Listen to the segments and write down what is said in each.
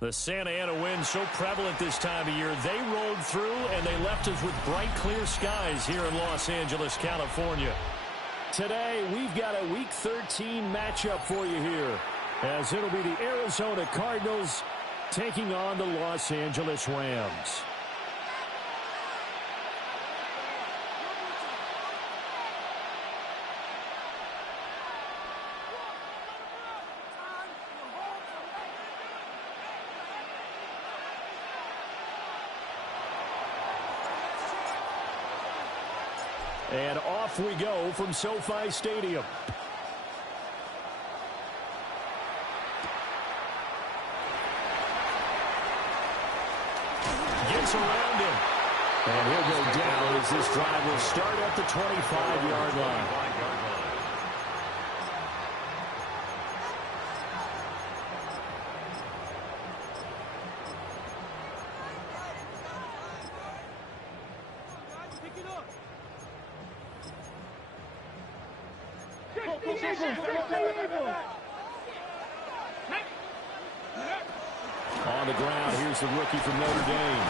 The Santa Ana wind so prevalent this time of year. They rolled through, and they left us with bright, clear skies here in Los Angeles, California. Today, we've got a Week 13 matchup for you here, as it'll be the Arizona Cardinals taking on the Los Angeles Rams. And off we go from SoFi Stadium. Gets around him. And he'll go down as this drive will start at the 25-yard line. On the ground, here's the rookie from Notre Dame.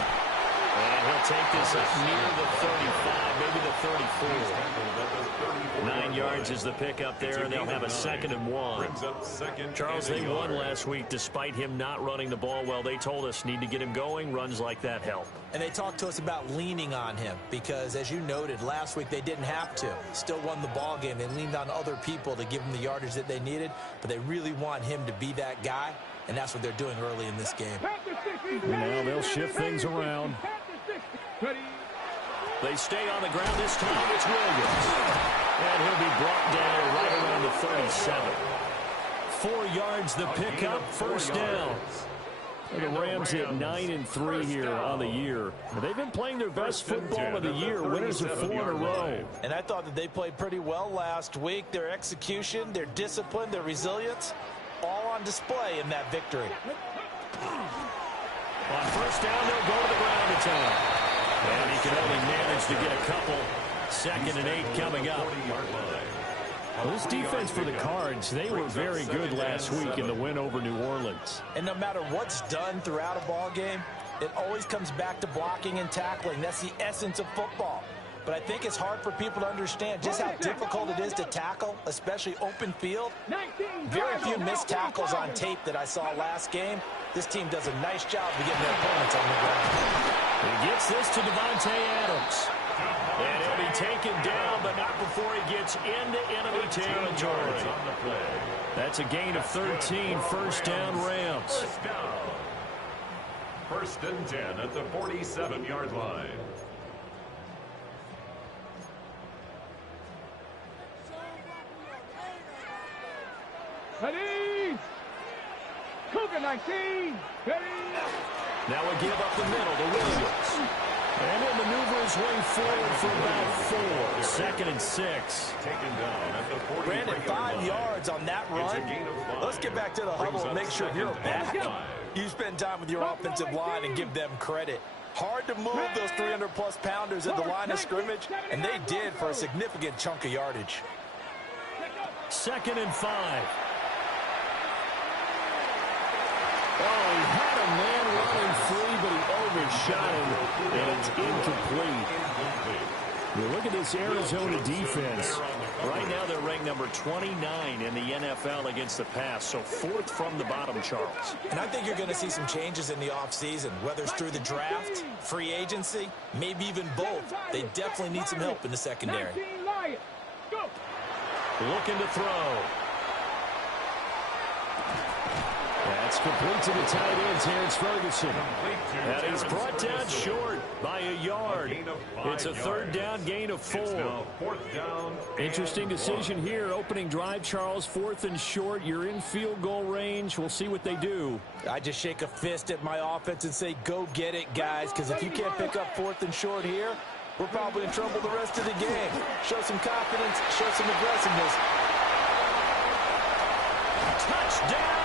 And he'll take this up near the 35, maybe the 34. 9 yards is the pickup there, and they'll have a 2nd and 1. Charles, they won last week despite him not running the ball well. They told us need to get him going. Runs like that help. And they talked to us about leaning on him because, as you noted, last week they didn't have to. Still won the ball game. They leaned on other people to give them the yardage that they needed, but they really want him to be that guy, and that's what they're doing early in this game. Now they'll shift things around. They stay on the ground this time. It's Williams. And he'll be brought down right around the 37. 4 yards the pickup, first down. The Rams at 9-3 here on the year. They've been playing their best football of the year, winners of 4 in a row. And I thought that they played pretty well last week. Their execution, their discipline, their resilience, all on display in that victory. On first down, they'll go to the ground attack. And he can only manage to get a couple. 2nd and 8 coming up. This defense for the Cards, they were very good last week in the win over New Orleans. And no matter what's done throughout a ball game, it always comes back to blocking and tackling. That's the essence of football. But I think it's hard for people to understand just how difficult it is to tackle, especially open field. Very few missed tackles on tape that I saw last game. This team does a nice job of getting their opponents on the ground. He gets this to Devontae Adams. And he'll be taken down, but not before he gets into enemy territory. That's a gain of 13, first down Rams. First and 10 at the 47-yard line. Ready! Cougar 19! Ready! Now we give up the middle to Williams. And he'll maneuver his way forward for about 4. 2nd and 6. Taken down at the 40. Brandon, 5 yards on that run. Let's get back to the huddle and make sure you're back. You spend time with your offensive line and give them credit. Hard to move those 300-plus pounders at the line of scrimmage, and they did for a significant chunk of yardage. 2nd and 5. Oh, he had a man running free, but he overshot him, and it's incomplete. You look at this Arizona defense. Right now they're ranked number 29 in the NFL against the pass, so 4th from the bottom, Charles. And I think you're going to see some changes in the offseason, whether it's through the draft, free agency, maybe even both. They definitely need some help in the secondary. Looking to throw. That's complete to the tight end, Terrence Ferguson. And he's brought down short by a yard. It's a 3rd down, gain of 4. Interesting decision here. Opening drive, Charles, 4th and short. You're in field goal range. We'll see what they do. I just shake a fist at my offense and say, go get it, guys, because if you can't pick up 4th and short here, we're probably in trouble the rest of the game. Show some confidence, show some aggressiveness. Touchdown!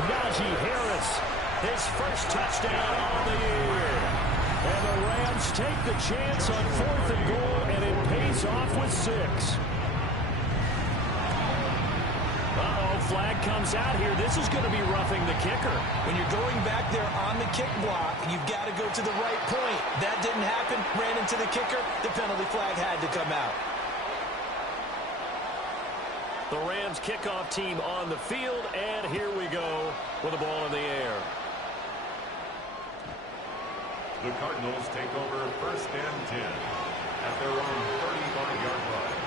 Najee Harris, his first touchdown on the year. And the Rams take the chance on 4th and goal, and it pays off with 6. flag comes out here. This is going to be roughing the kicker. When you're going back there on the kick block, you've got to go to the right point. That didn't happen. Ran into the kicker. The penalty flag had to come out. The Rams kickoff team on the field, and here we go with the ball in the air. The Cardinals take over 1st and 10 at their own 35-yard line.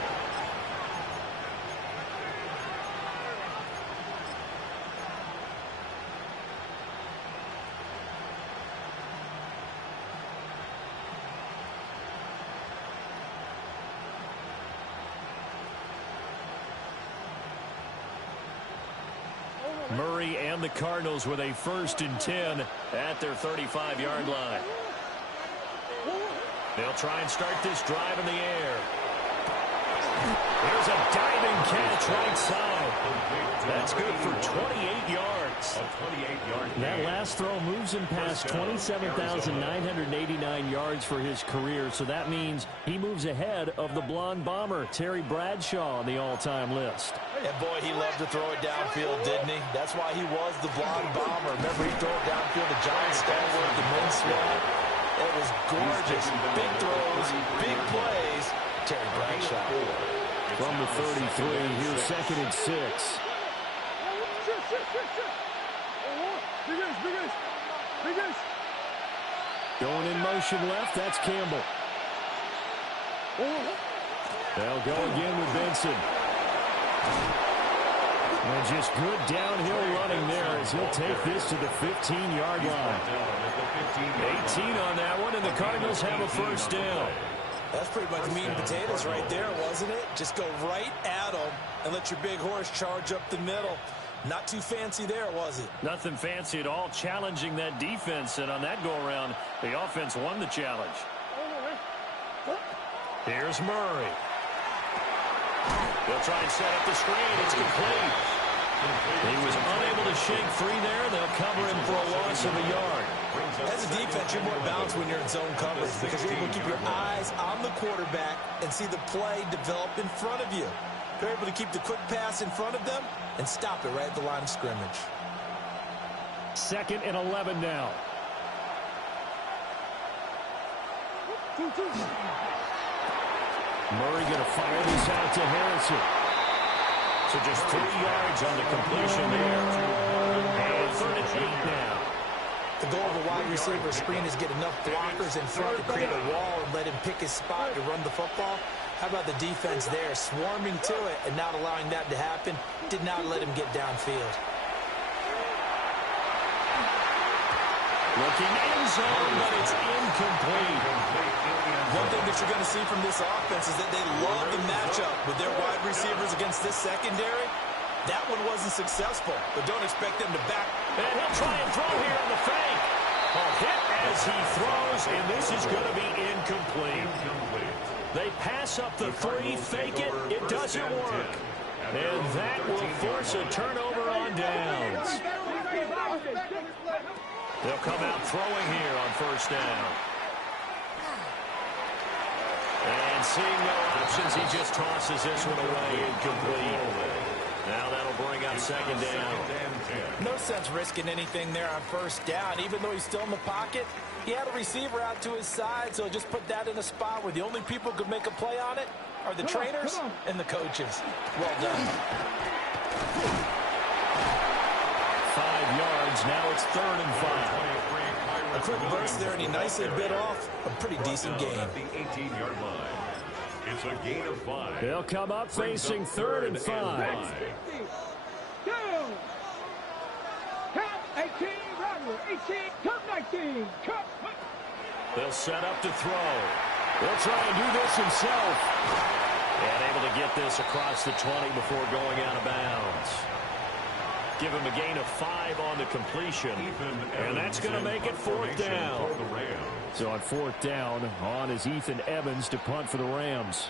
Murray and the Cardinals with a 1st and 10 at their 35-yard line. They'll try and start this drive in the air. Here's a diving catch right side. That's good for 28 yards. That last throw moves him past 27,989 yards for his career, so that means he moves ahead of the blonde bomber, Terry Bradshaw, on the all-time list. And boy, he loved to throw it downfield, didn't he? That's why he was the blonde bomber. Remember, he threw it downfield to John Stallworth, the men's squad. It was gorgeous. Big throws, big plays. Terry Bradshaw. From the 33, here's 2nd and 6. Going in motion left, that's Campbell. They'll go again with Benson. And just good downhill running there as he'll take this to the 15-yard line. 18 on that one, and the Cardinals have a 1st down. That's pretty much meat and potatoes right there, wasn't it? Just go right at them and let your big horse charge up the middle. Not too fancy there, was it? Nothing fancy at all, challenging that defense, and on that go-around, the offense won the challenge. Here's Murray. They'll try and set up the screen. It's complete. He was unable to shake free there. They'll cover him for a loss of a yard. As a defense, you're more balanced when you're in zone coverage because you're able to keep your eyes on the quarterback and see the play develop in front of you. You're able to keep the quick pass in front of them and stop it right at the line of scrimmage. 2nd and 11 now. Murray going to fire this out to Harrison. So just 3 yards on the completion there. And 3rd and 8 now. The goal of a wide receiver screen is get enough blockers in front to create a wall and let him pick his spot to run the football. How about the defense there, swarming to it and not allowing that to happen? Did not let him get downfield. Looking end zone, but it's incomplete. One thing that you're going to see from this offense is that they love the matchup with their wide receivers against this secondary. That one wasn't successful, but don't expect them to back. And he'll try and throw here on the fake. A hit as he throws, and this is going to be incomplete. They pass up the 3, fake it, it doesn't work. And that will force a turnover on downs. They'll come out throwing here on 1st down. And seeing no options, he just tosses this one away, incomplete. Now that'll bring up 2nd down. No sense risking anything there on 1st down. Even though he's still in the pocket, he had a receiver out to his side, so just put that in a spot where the only people who could make a play on it are the trainers and the coaches. Well done. 5 yards, now it's 3rd and 5. A quick burst there, and he nicely bit off a pretty decent game. At the 18-yard line. It's a gain of 5. They'll come up facing 3rd and 5. 18, 19, They'll set up to throw. They'll try and do this himself. And able to get this across the 20 before going out of bounds. Give him a gain of 5 on the completion. And that's going to make it 4th down. So on 4th down, on is Ethan Evans to punt for the Rams.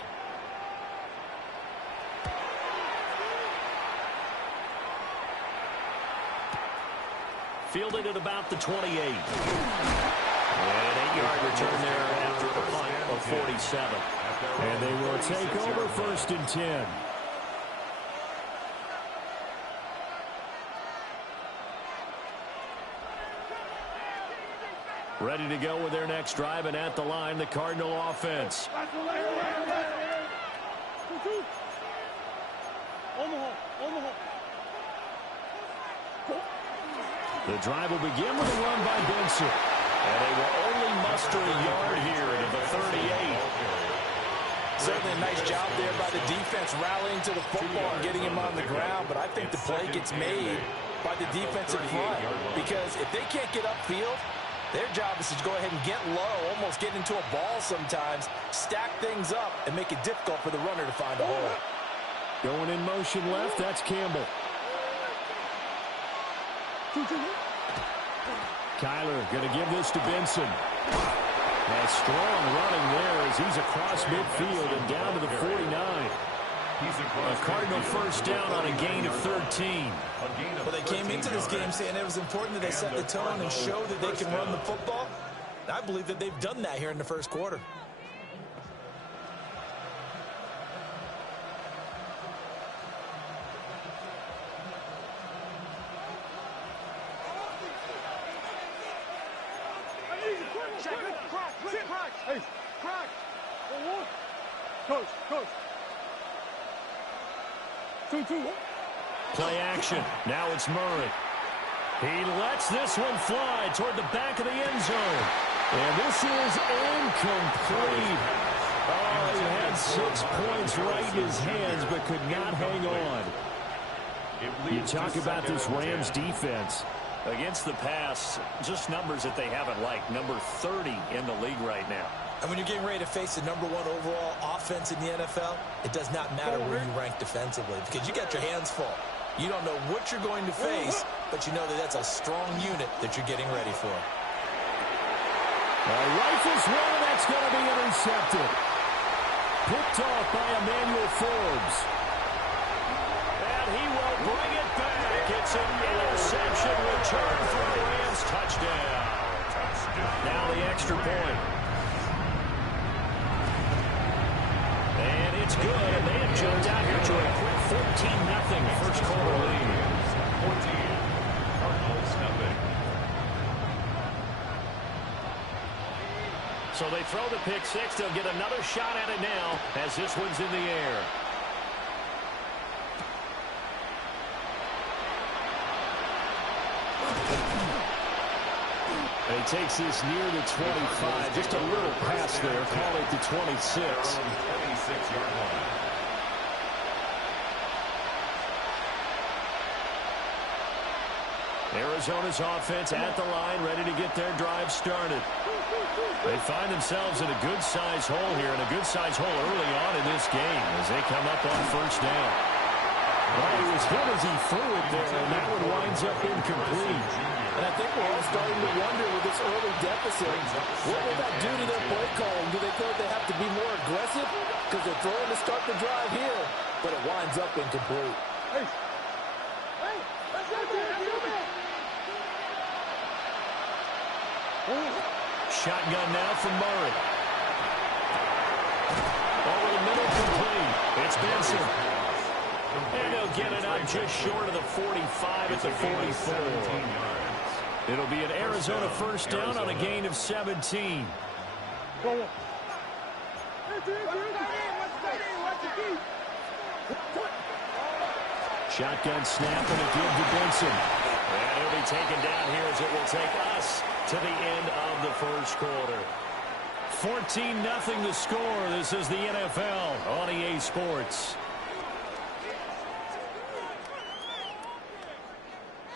Fielded at about the 28. And 8-yard return there after a punt of 47. And they will take over 1st and 10. Ready to go with their next drive, and at the line, the Cardinal offense. The drive will begin with a run by Benson. And they will only muster a yard here to the 38. Certainly a nice job there by the defense rallying to the football and getting him on the ground, but I think the play gets made by the defensive front because if they can't get upfield, their job is to go ahead and get low, almost get into a ball sometimes, stack things up, and make it difficult for the runner to find a hole. Going in motion left, that's Campbell. Kyler going to give this to Benson. A strong running there as he's across midfield and down to the 49. A Cardinal first down on a gain of 13. Well, they came into this game saying it was important that they set the tone and show that they can run the football. I believe that they've done that here in the first quarter. Hey, crack. Coach. 2-2. Play action. Now it's Murray. He lets this one fly toward the back of the end zone. And this is incomplete. Oh, he had 6 points right in his hands, but could not hang on. You talk about this Rams defense. Against the pass, just numbers that they haven't liked. Number 30 in the league right now. And when you're getting ready to face the #1 overall offense in the NFL, it does not matter where you rank defensively because you got your hands full. You don't know what you're going to face, but you know that that's a strong unit that you're getting ready for. Rifles one, that's going to be intercepted. Picked off by Emmanuel Forbes. And he will bring it back. It's an interception return for the Rams. Touchdown. Now the extra point. And it's good. And they have jumped out here to a quick 14-0 first quarter lead. 14. Cardinals nothing. So they throw the pick six. They'll get another shot at it now as this one's in the air. He takes this near the 25. Just a little pass there. Call it the 26. 26-yard line. Arizona's offense at the line, ready to get their drive started. They find themselves in a good-sized hole here, and a good-sized hole early on in this game as they come up on first down. Well, he was hit as he threw it there, and that one winds up incomplete. And I think we're all starting to wonder with this early deficit, what will that do to their play calling? Do they feel like they have to be more aggressive? Because they're throwing to start the drive here, but it winds up incomplete. Hey, let's go, man. Shotgun now from Murray. Over the middle, complete. It's Benson. And they'll get it out just short of the 45 at the 44. It'll be an Arizona first down on a gain of 17. Shotgun snap and a give to Benson. And he'll be taken down here as it will take us to the end of the first quarter. 14-0 the score. This is the NFL on EA Sports.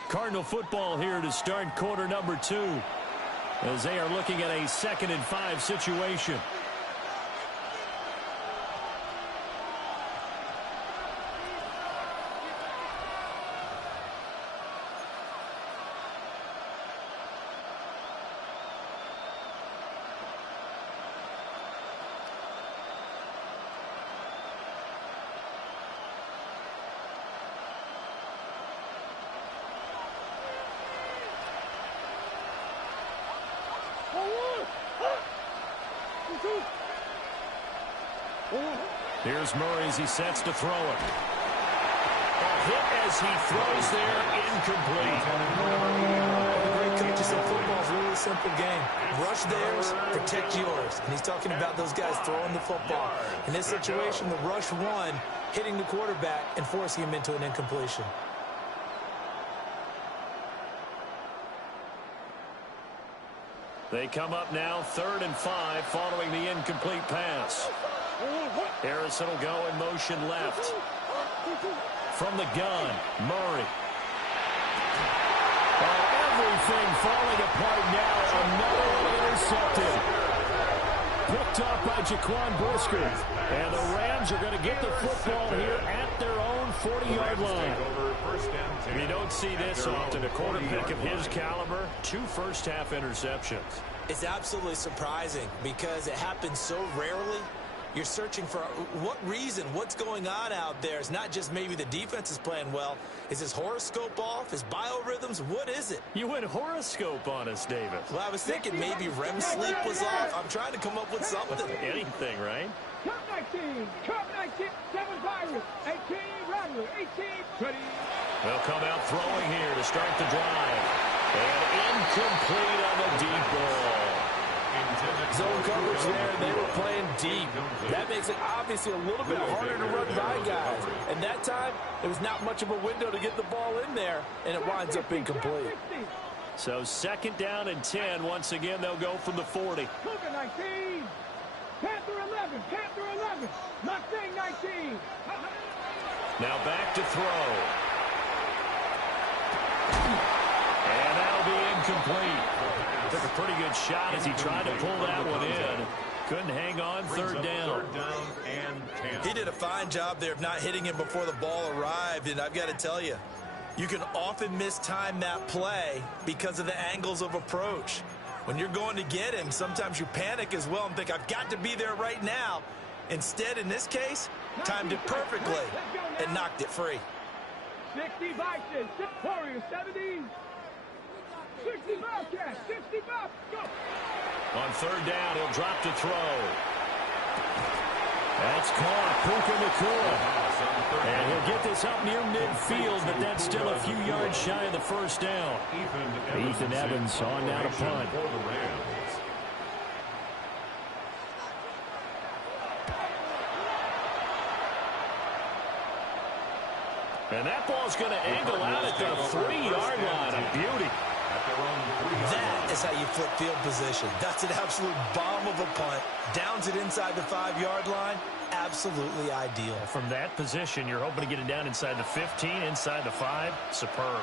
Cardinal football here to start quarter number 2 as they are looking at a 2nd and 5 situation. Here's Murray as he sets to throw it. A hit as he throws there, incomplete. The great coaches in football is really simple game. Rush theirs, protect yours. And he's talking about those guys throwing the football. In this situation, the rush one, hitting the quarterback and forcing him into an incompletion. They come up now 3rd and 5 following the incomplete pass. Harrison will go in motion left. From the gun, Murray. Everything falling apart now. Another one intercepted. Picked up by Jaquan Brisker. And the Rams are going to get the football here at their own 40-yard line. You don't see this often. A quarterback of his caliber, 2 first-half interceptions. It's absolutely surprising because it happens so rarely. You're searching for what reason, what's going on out there. It's not just maybe the defense is playing well. Is his horoscope off? His biorhythms? What is it? You went horoscope on us, David. Well, I was thinking maybe REM sleep was off. I'm trying to come up with something. Anything, right? Cup 19, Cup 19, 7 Pirates, 18 Rattler, 18 Pretty. They'll come out throwing here to start the drive. And incomplete on the deep ball. Zone coverage there, they were playing deep. That makes it obviously a little bit harder to run by guys. And that time, there was not much of a window to get the ball in there, and it winds up incomplete. So 2nd down and 10. Once again, they'll go from the 40. Cougar 19, Panther 11, Panther 11, Mustang 19. Now back to throw. And that'll be incomplete. Took a pretty good shot as he tried to pull that one in. Couldn't hang on. 3rd down. And 10. He did a fine job there of not hitting him before the ball arrived, and I've got to tell you, you can often mistime that play because of the angles of approach. When you're going to get him, sometimes you panic as well and think, I've got to be there right now. Instead, in this case, timed it perfectly and knocked it free. 60 Vikings, 6 Warriors, 70. 60 Bobcats, 60 Bobcats, go! On 3rd down, he'll drop to throw. That's caught. Puka Nacua. And he'll get this up near midfield, but that's still a few yards shy of the 1st down. Ethan Evans on now to punt. And that ball's going to angle out at the 3-yard line. A beauty. That is how you flip field position. That's an absolute bomb of a punt. Downs it inside the 5-yard line. Absolutely ideal. From that position, you're hoping to get it down inside the 15, inside the 5. Superb.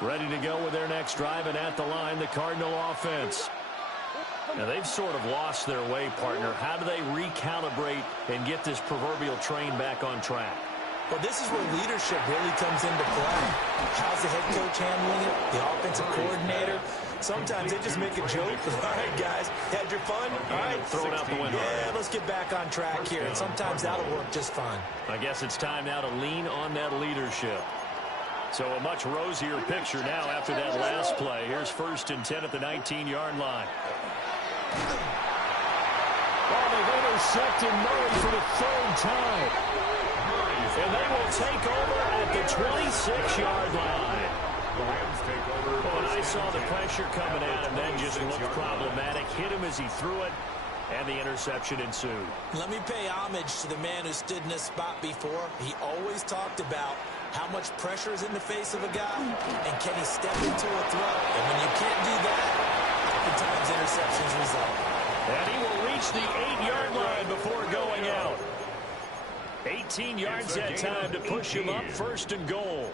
Ready to go with their next drive, and at the line, the Cardinal offense. Now, they've sort of lost their way, partner. How do they recalibrate and get this proverbial train back on track? Well, this is where leadership really comes into play. How's the head coach handling it? The offensive coordinator? Sometimes they just make a joke. All right, guys, had your fun? All right, throw it out the window. Yeah, let's get back on track here. And sometimes that'll work just fine. I guess it's time now to lean on that leadership. So a much rosier picture now after that last play. Here's 1st and 10 at the 19-yard line. Oh, they've intercepted Murray for the 3rd time. And they will take over at the 26-yard line. Oh, and I saw the pressure coming at him, then just looked problematic. Hit him as he threw it, and the interception ensued. Let me pay homage to the man who stood in this spot before. He always talked about how much pressure is in the face of a guy, and can he step into a throw? And when you can't do that, oftentimes interceptions result. And he will reach the 8-yard line before going out. 18 yards that time to push him up. 1st and goal.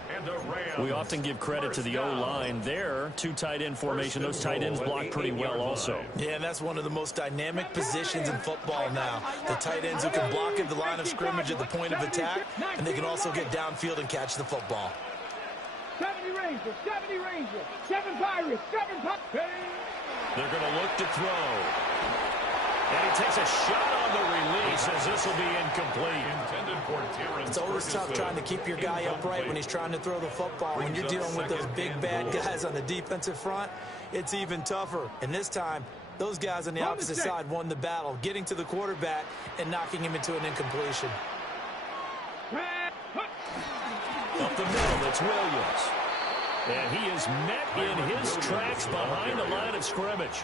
We often give credit to the O-line there. 2 tight end formation. Those tight ends block pretty well also. Yeah, and that's one of the most dynamic positions in football now. The tight ends who can block at the line of scrimmage at the point of attack, and they can also get downfield and catch the football. 70 Rangers, 70 Rangers, 7 Pirates, 7 Pirates. They're going to look to throw. And he takes a shot on the release as this will be incomplete. It's always tough trying to keep your guy upright when he's trying to throw the football. When you're dealing with those big, bad guys on the defensive front, it's even tougher. And this time, those guys on the opposite side won the battle, getting to the quarterback and knocking him into an incompletion. A up the middle. It's Williams. And he is met in his tracks behind the line of scrimmage.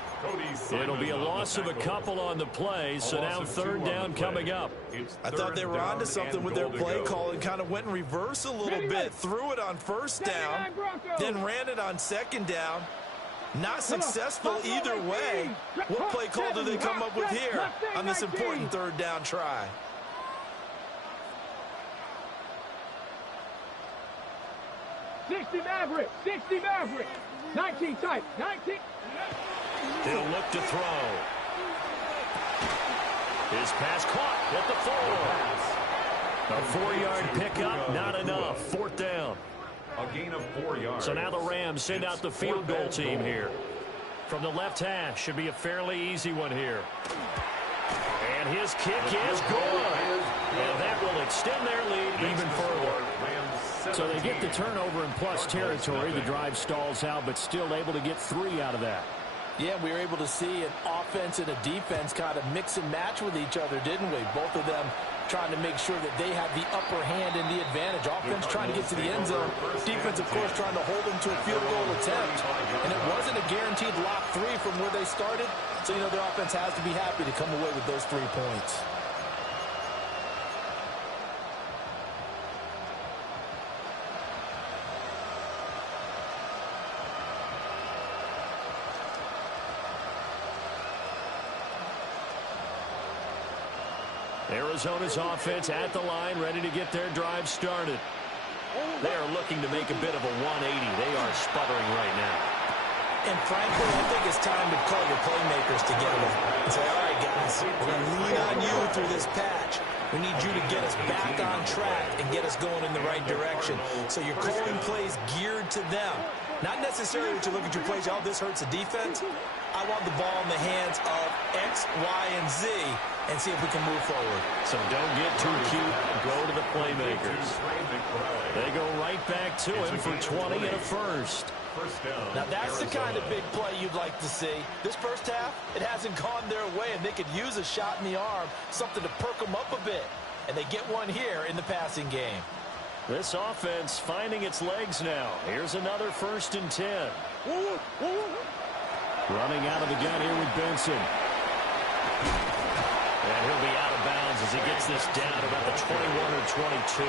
It'll be a loss of a couple on the play, so now third down coming up. I thought they were onto something with their play call and kind of went in reverse a little bit. Threw it on first down, then ran it on second down. Not successful either way. What play call do they come up with here on this important third down try? Maverick, 60 Maverick, 19 tight, 19. He'll look to throw. His pass caught at the 4. A 4-yard pickup, not enough. Fourth down. A gain of 4 yards. So now the Rams send out the field goal team here. From the left hash, should be a fairly easy one here. And his kick is good. And that will extend their lead even further. So they get the turnover in plus territory. The drive stalls out, but still able to get 3 out of that. Yeah, we were able to see an offense and a defense kind of mix and match with each other, didn't we? Both of them trying to make sure that they had the upper hand and the advantage. Offense trying to get to the end zone. Defense, of course, trying to hold them to a field goal attempt. And it wasn't a guaranteed lock 3 from where they started. So, you know, the offense has to be happy to come away with those 3 points. Arizona's offense at the line, ready to get their drive started. They are looking to make a bit of a 180. They are sputtering right now. And frankly, I think it's time to call your playmakers together and say, all right, guys, we're going to lean on you through this patch. We need you to get us back on track and get us going in the right direction. So you're calling plays geared to them. Not necessarily that you look at your plays, oh, this hurts the defense. I want the ball in the hands of X, Y, and Z and see if we can move forward. So don't get too cute. Go to the playmakers. They go right back to him for 20 and a first. Now that's the kind of big play you'd like to see. This first half, it hasn't gone their way, and they could use a shot in the arm, something to perk them up a bit. And they get one here in the passing game. This offense finding its legs now. Here's another 1st and 10. Running out of the gun here with Benson. And he'll be out of bounds as he gets this down about the 21 or 22.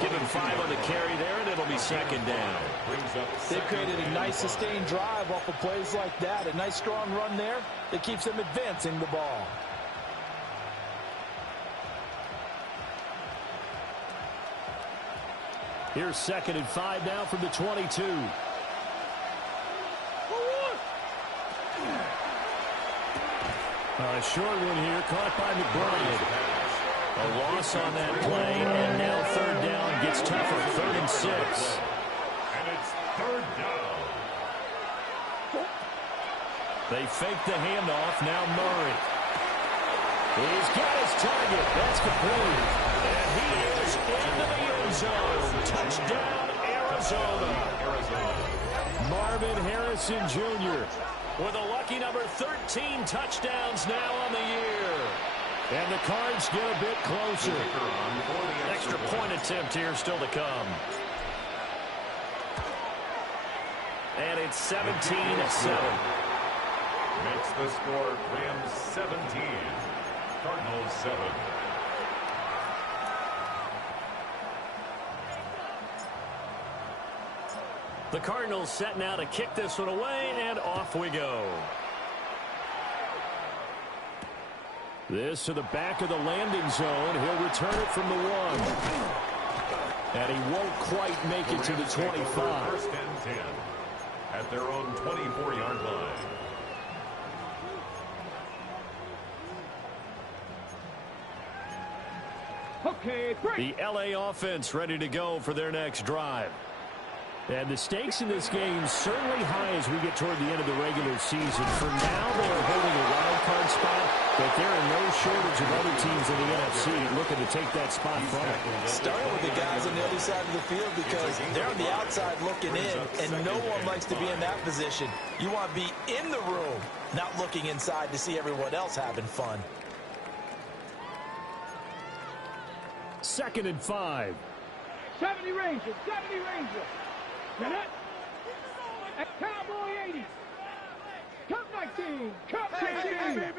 Give him 5 on the carry there, and it'll be second down. They created a nice sustained drive off of plays like that. A nice strong run there that keeps them advancing the ball. Here's 2nd and 5 now from the 22. A short one here, caught by McBride. A loss on that play, and now third down gets tougher. 3rd and 6. And it's third down. They fake the handoff. Now Murray. He's got his target. That's complete. And he is into the end zone. Touchdown, Arizona. Marvin Harrison Jr. with a lucky number 13 touchdowns now on the year. And the Cards get a bit closer. Extra point attempt here still to come. And it's 17-7. Makes the score Rams 17, Cardinals 7. The Cardinals set now to kick this one away, and off we go. This to the back of the landing zone. He'll return it from the 1. And he won't quite make it to the 25. 1st and 10 at their own 24-yard line. Okay, the LA offense ready to go for their next drive. And the stakes in this game certainly high as we get toward the end of the regular season. For now, they are holding a wild card spot, but there are no shortage of other teams in the NFC looking to take that spot from it. Starting with the guys on the other side of the field because they're on the outside looking in, and no one likes to be in that position. You want to be in the room, not looking inside to see everyone else having fun. 2nd and 5. 70 Rangers, 70 Rangers. Cadet. And Cowboy 80. Cup 19, Cup 19.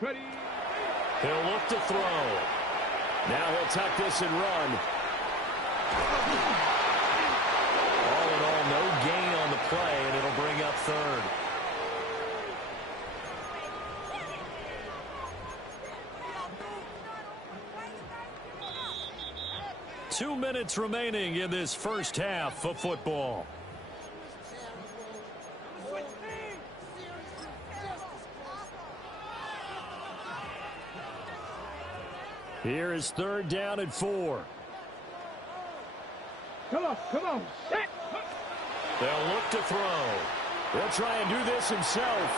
Ready. He'll look to throw. Now he'll tuck this and run. All in all, no gain on the play, and it'll bring up third. Two minutes remaining in this first half of football. Here is third down and 4. Come on, set. They'll look to throw. He'll try and do this himself.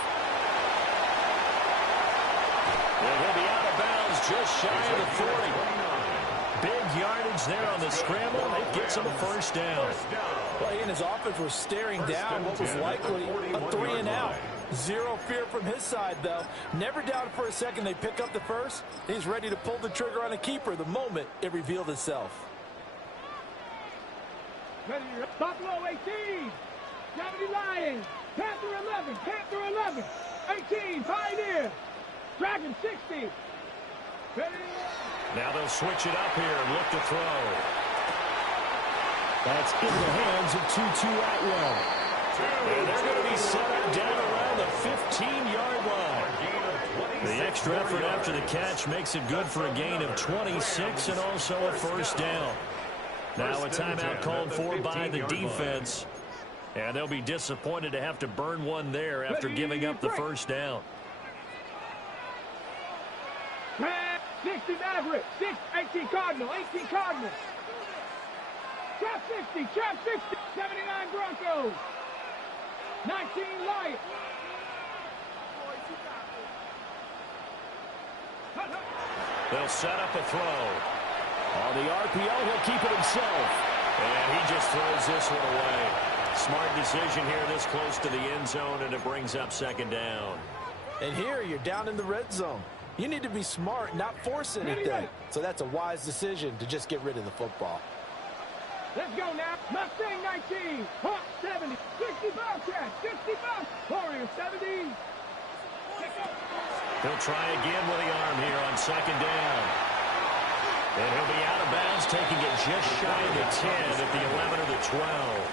And he'll be out of bounds just shy of the 40. Big yardage there on the scramble. It gets him a first down. Well, he and his offense were staring down what was likely a 3-and-out. Zero fear from his side, though. Never doubted for a second they pick up the first. He's ready to pull the trigger on a keeper the moment it revealed itself. Buffalo 18. 70 Lions. Panther 11. Panther 11. 18. Pioneer. Dragon 60. Ready. Now they'll switch it up here and look to throw. That's in the hands of Tutu Atwell. And they're going to be set up down around the 15-yard line. The extra effort after the catch makes it good for a gain of 26 and also a first down. Now a timeout called for by the defense. And they'll be disappointed to have to burn one there after giving up the first down. 60 Maverick. 18 Cardinal. 18 Cardinal. Trap 60. Trap 60. 79 Broncos. 19 Lions. They'll set up a throw. On the RPO, he'll keep it himself. And he just throws this one away. Smart decision here this close to the end zone, and it brings up second down. And here you're down in the red zone. You need to be smart, not force anything. So that's a wise decision to just get rid of the football. Let's go now. Mustang 19. Hawk 70. 60 Bobcat. 60 Bob. Warrior 70. He'll try again with the arm here on second down. And he'll be out of bounds, taking it just shy of the 10 at the 11 or the 12.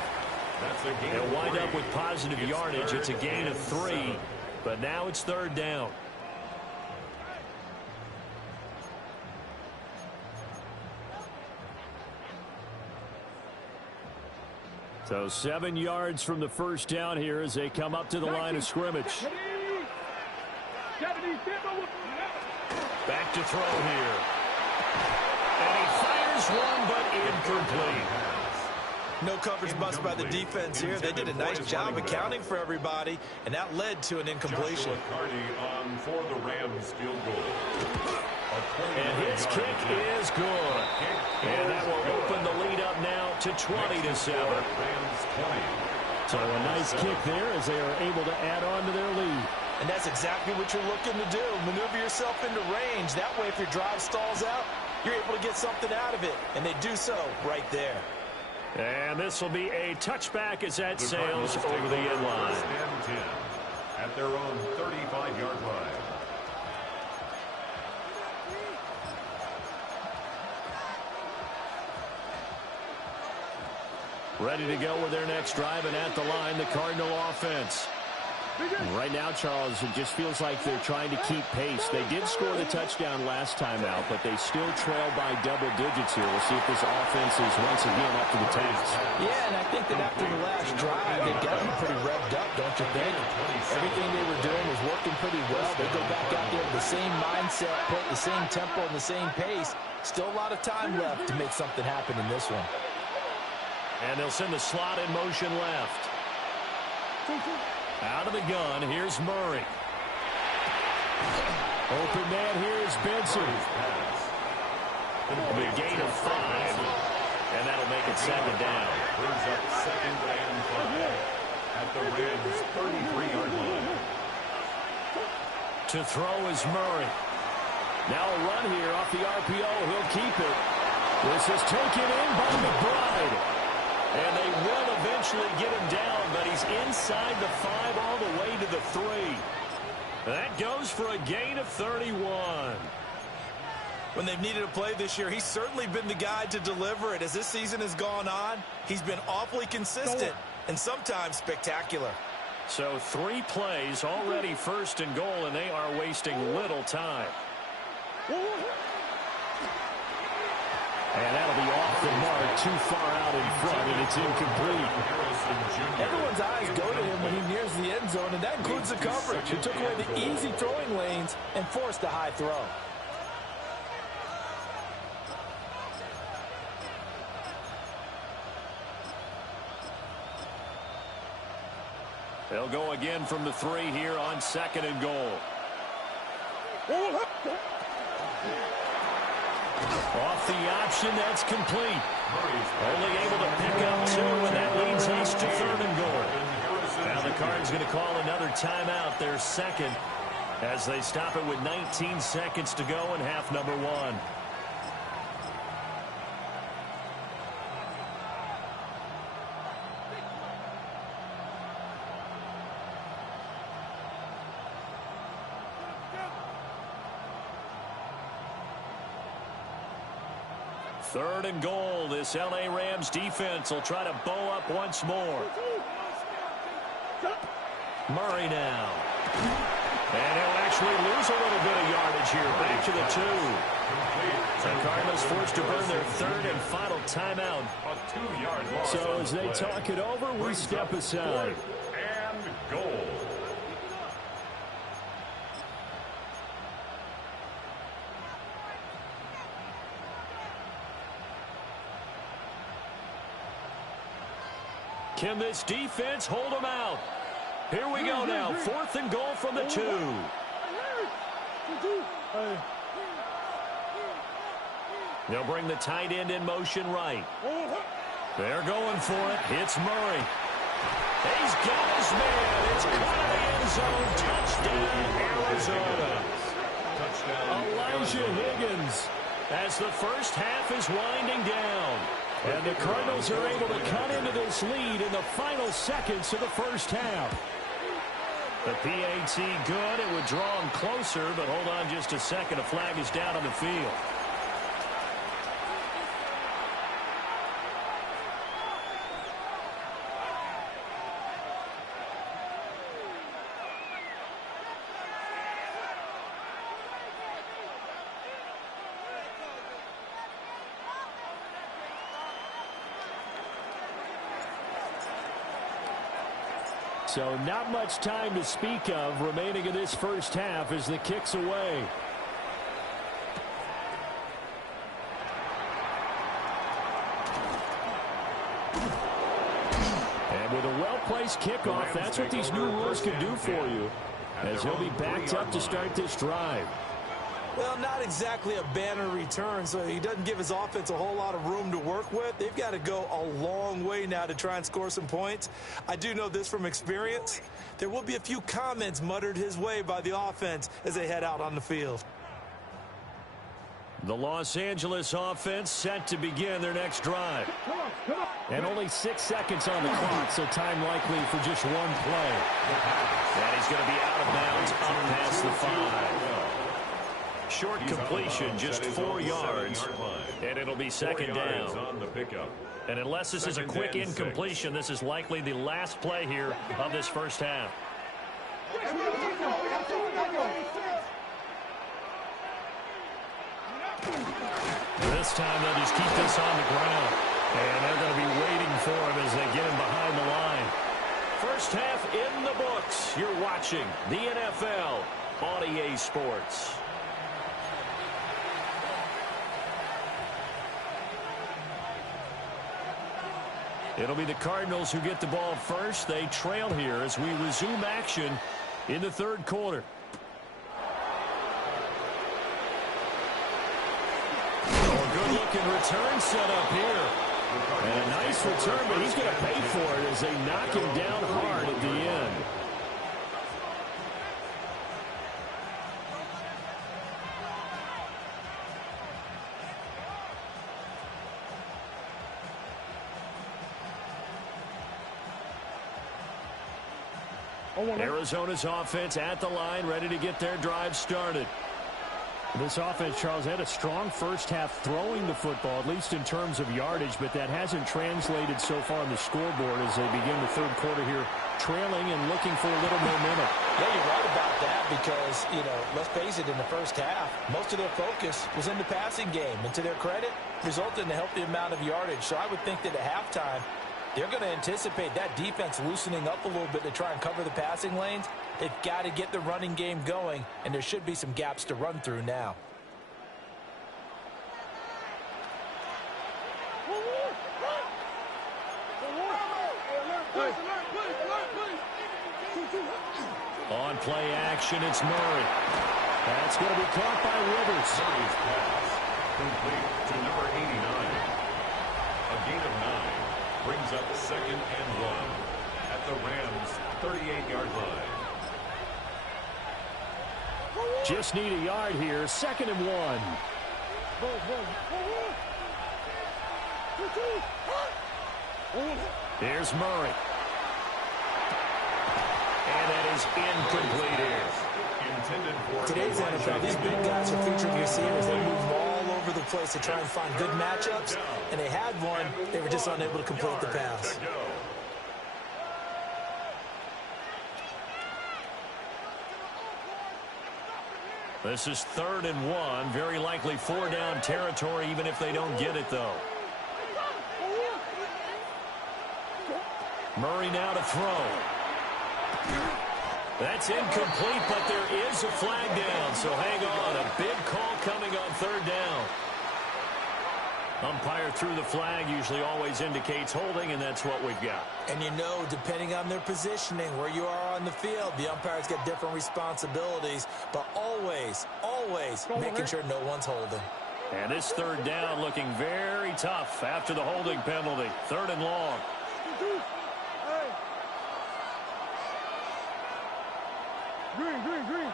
He'll wind up with positive yardage. It's a gain of 3, but now it's third down. So 7 yards from the first down here as they come up to the line of scrimmage. Back to throw here. And he fires one, but incomplete. No coverage bust by the defense here. They did a nice job accounting for everybody, and that led to an incompletion. On for the Rams field goal. And his kick is good. And that will open the lead up now to 20-7. So a nice kick there as they are able to add on to their lead. And that's exactly what you're looking to do. Maneuver yourself into range. That way, if your drive stalls out, you're able to get something out of it. And they do so right there. And this will be a touchback as that sails over the end line. At their own 35-yard line. Ready to go with their next drive, and at the line, the Cardinal offense. Right now, Charles, it just feels like they're trying to keep pace. They did score the touchdown last time out, but they still trail by double digits here. We'll see if this offense is once again up to the task. Yeah, and I think that after the last drive, they've got them pretty revved up, don't you think? Everything they were doing was working pretty well. They go back out there with the same mindset, put the same tempo and the same pace. Still a lot of time left to make something happen in this one. And they'll send the slot in motion left. Out of the gun, here's Murray. Open man here is Benson. It'll be a gain of 5, and that'll make it second down. Brings up second and 5 at the Rams' 33-yard line. To throw is Murray. Now a run here off the RPO. He'll keep it. This is taken in by McBride. And they will eventually get him down, but he's inside the 5 all the way to the 3. That goes for a gain of 31. When they've needed a play this year, he's certainly been the guy to deliver it. As this season has gone on, he's been awfully consistent and sometimes spectacular. So 3 plays already 1st and goal, and they are wasting little time. And that'll be off the mark, too far out in front, and it's incomplete. Everyone's eyes go to him when he nears the end zone, and that includes the coverage. He took away the easy throwing lanes and forced a high throw. They'll go again from the 3 here on 2nd and goal. Off the option, that's complete. Only able to pick up 2, and that leads us to 3rd and goal. Now the Cardinals going to call another timeout, their 2nd, as they stop it with 19 seconds to go in half number 1. Third and goal. This L.A. Rams defense will try to bow up once more. Murray now. And he'll actually lose a little bit of yardage here. Back to the 2. The Cardinals forced to burn their 3rd and final timeout. A 2-yard loss. So as they talk it over, we step aside. And goal. Can this defense hold them out? Here we go now. 4th and goal from the 2. They'll bring the tight end in motion right. They're going for it. It's Murray. He's got his man. It's caught in the end zone. Touchdown, Arizona. Elijah Higgins as the first half is winding down. And the Cardinals are able to cut into this lead in the final seconds of the first half. The PAT good. It would draw them closer, but hold on just a second. A flag is down on the field. So not much time to speak of remaining in this first half as the kick's away. And with a well-placed kickoff, that's what these new rules can do for you, as he'll be backed up to start this drive. Well, not exactly a banner return, so he doesn't give his offense a whole lot of room to work with. They've got to go a long way now to try and score some points. I do know this from experience. There will be a few comments muttered his way by the offense as they head out on the field. The Los Angeles offense set to begin their next drive. And only 6 seconds on the clock, so time likely for just one play. And he's going to be out of bounds up past the 5. Short completion, just 4 yards, and it'll be second down. And unless this is a quick incompletion, this is likely the last play here of this first half. This time they'll just keep this on the ground, and they're going to be waiting for him as they get him behind the line. First half in the books. You're watching the NFL on EA Sports. It'll be the Cardinals who get the ball first. They trail here as we resume action in the third quarter. Oh, good-looking return set up here. And a nice return, but he's going to pay for it as they knock him down hard at the end. Arizona's offense at the line, ready to get their drive started. This offense, Charles, had a strong first half throwing the football, at least in terms of yardage, but that hasn't translated so far on the scoreboard as they begin the third quarter here, trailing and looking for a little momentum. Yeah, you're right about that because, let's face it, in the first half, most of their focus was in the passing game. And to their credit, resulted in a healthy amount of yardage. So I would think that at halftime, they're going to anticipate that defense loosening up a little bit to try and cover the passing lanes. They've got to get the running game going, and there should be some gaps to run through now. On play action, it's Murray. That's going to be caught by Rivers. Murray's pass complete to number 89. A gain of 9 brings up 2nd and 1 at the Rams' 38-yard line. Just need a yard here. 2nd and 1. Here's Murray. And that is incomplete here. Today's NFL, these big guys are featuring receivers. They move all over the place to try and find good matchups, and they had one. They were just unable to complete the pass. This is 3rd and 1. Very likely 4-down territory, even if they don't get it, though. Murray now to throw. That's incomplete, but there is a flag down, so hang on. A big call coming on 3rd down. Umpire threw the flag, usually always indicates holding, and that's what we've got. And depending on their positioning, where you are on the field, the umpires get different responsibilities, but always making sure no one's holding. And this 3rd down looking very tough after the holding penalty. 3rd and long. Green.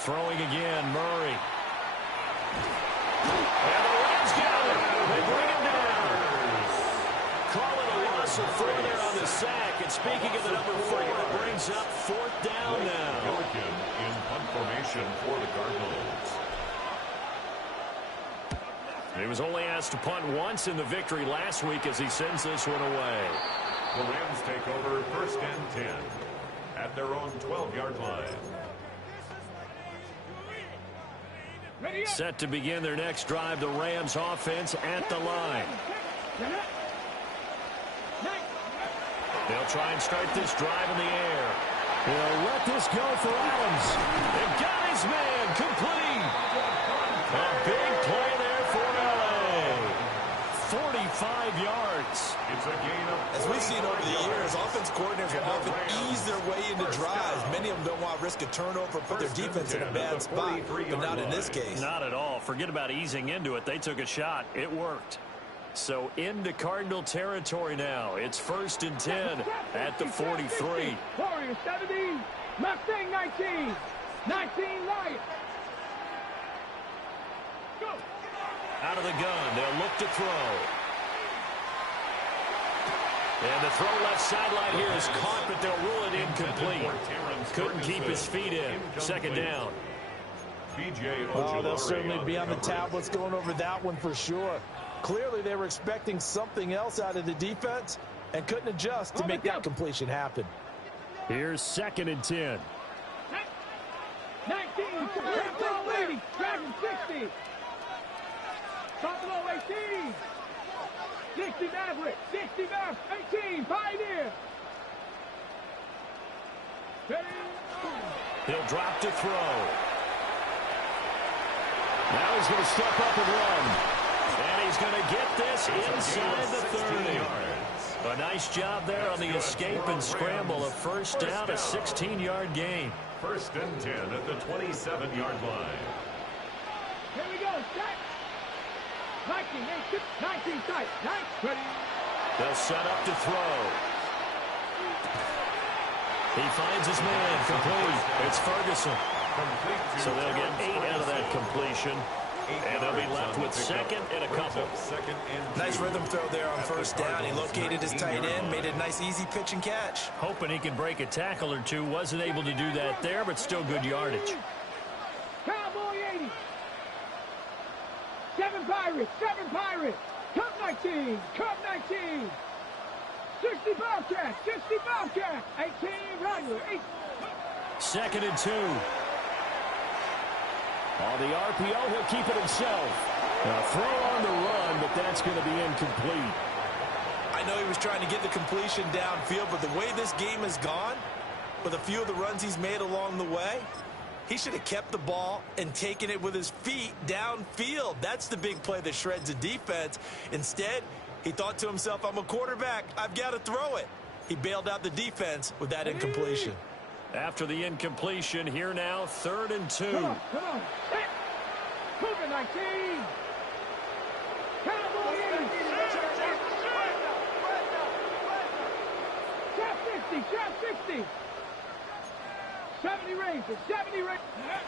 Throwing again, Murray. And the Rams got it. They bring him down. Call it a loss of 4 there on the sack. And speaking of the number 4, it brings up 4th down now. Gillikin in punt formation for the Cardinals. He was only asked to punt once in the victory last week as he sends this one away. The Rams take over 1st and 10 at their own 12-yard line. Set to begin their next drive, the Rams offense at the line. They'll try and start this drive in the air. He'll let this go for Adams. They've got his man complete. A big play there for L.A. 45 yards. It's a gain of As we've seen over the years, offense coordinators will often ease their way into drives. Many of them don't want to risk a turnover, put their defense in a bad spot, but not in this case. Not at all. Forget about easing into it. They took a shot. It worked. So into Cardinal territory now. It's 1st and 10 at the 43. Warriors 70, Mustang 19, 19 Lions. Go. Out of the gun, they'll look to throw. And the throw left sideline here is caught, but they'll rule it incomplete. Couldn't keep his feet in. 2nd down. Oh, they'll certainly be on the tablets going over that one for sure. Clearly, they were expecting something else out of the defense and couldn't adjust to make that completion happen. Here's 2nd and 10. 19, Dragon 60. Buffalo 18. 60 Maverick, 60 Maverick, 18, Pioneer. He'll drop to throw. Now he's going to step up and run. And he's going to get this inside the 30. A nice job there on the escape and scramble. A 1st down, a 16-yard gain. 1st and 10 at the 27-yard line. Here we go, set. 19 sight, 9, They'll set up to throw. He finds his man, complete. It's Ferguson. So they'll get 8 out of that completion. And they'll be left with second and a couple. Nice rhythm throw there on first down. He located his tight end, made a nice easy pitch and catch. Hoping he can break a tackle or two. Wasn't able to do that there, but still good yardage. Cowboy 80. 7 Pirates. 7 Pirates. Cup 19. Cup 19. 60 Bobcats. 60 Bobcats. 18 Rattler. 8. Second and 2. On the RPO, he'll keep it himself. A throw on the run, but that's going to be incomplete. I know he was trying to get the completion downfield, but the way this game has gone, with a few of the runs he's made along the way, he should have kept the ball and taken it with his feet downfield. That's the big play that shreds a defense. Instead, he thought to himself, I'm a quarterback. I've got to throw it. He bailed out the defense with that incompletion. After the incompletion, here now, 3rd and 2. Come on. Cougar 19. Cowboy 80. Shot 60. Shot 60. 70 Rangers. 70 Rangers.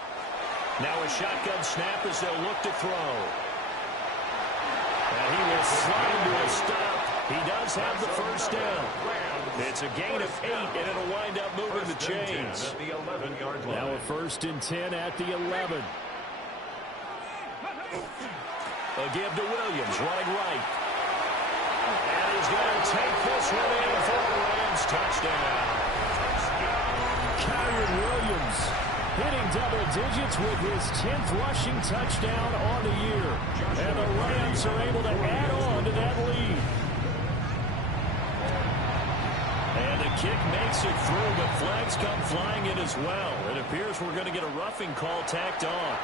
Now a shotgun snap as they'll look to throw. And he will slide to a stop. He does have the first down. It's a gain of 8, and it'll wind up moving the chains. Now a 1st and 10 at the 11. A give to Williams, running right. And he's going to take this one in for the Rams touchdown. Kyron Williams hitting double digits with his 10th rushing touchdown on the year. And the Rams are able to add on to that lead. And the kick makes it through, but flags come flying in as well. It appears we're going to get a roughing call tacked on.